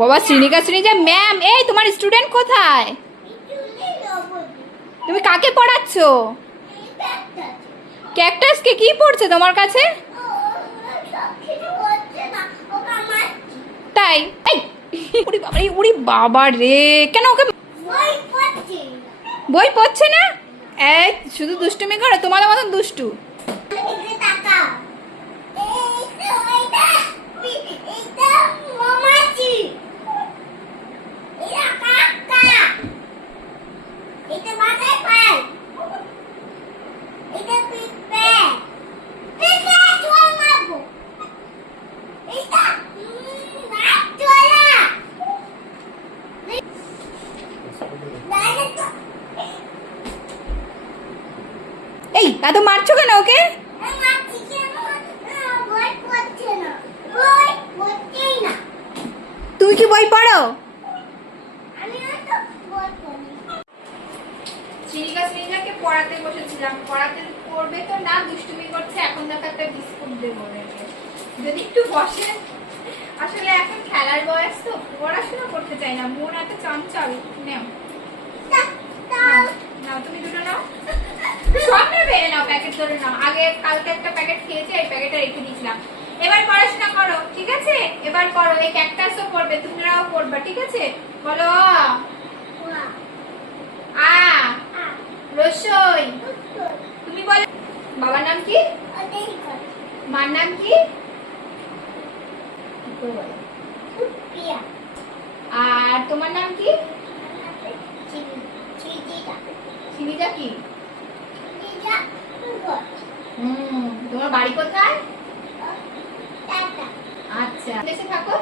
বাবা শ্রীনিকা শ্রীনিকা ম্যাম এই তোমার স্টুডেন্ট কোথায়? তুমি কাকে পড়াচ্ছ? ক্যাকটাসকে কি পড়ছে তোমার কাছে? তাই? উড়ি বাবা উড়ি বাবা রে কেন ওকে বই পড়ছে না? এই, শুধু দুষ্টুমি করো, তোমাদের মতন দুষ্টু। এই এত মারছো কেন ওকে? তুমি কি বই পড়ো? শ্রীনিকা শ্রীনিকাকে পড়াতে বসেছিলাম। পড়াতে পড়বে তো না দুষ্টুমি করছে এখন দেখা একটা বিস্কুট দেবো। যদি একটু বসে। আসলে এখন খেলার বয়স তো পড়াশোনা করতে চাই না। মন এত চঞ্চল নেও। নাও তুমি দুটো নাও। সব নেবে? নাও প্যাকেট ধরে নাও। আগে কালকে একটা প্যাকেট খেয়েছে এই প্যাকেটটা রেখে দিয়েছিলাম। এবার পড়াশোনা করো ঠিক আছে? এবার করো এই ক্যাকটাসও পড়বে তোমরাও পড়বা ঠিক আছে? বলো। আ রসই। তুমি বলো। বাবার নাম কি? মার নাম কি? আর তোমার নাম কি? সিমিজা কি? হুম তোমার বাড়ি কোথায়? আচ্ছা কোন দেশে থাকো?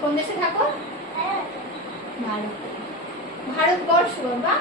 কোন দেশে থাকো? ভারত। ভারতবর্ষ বাবা।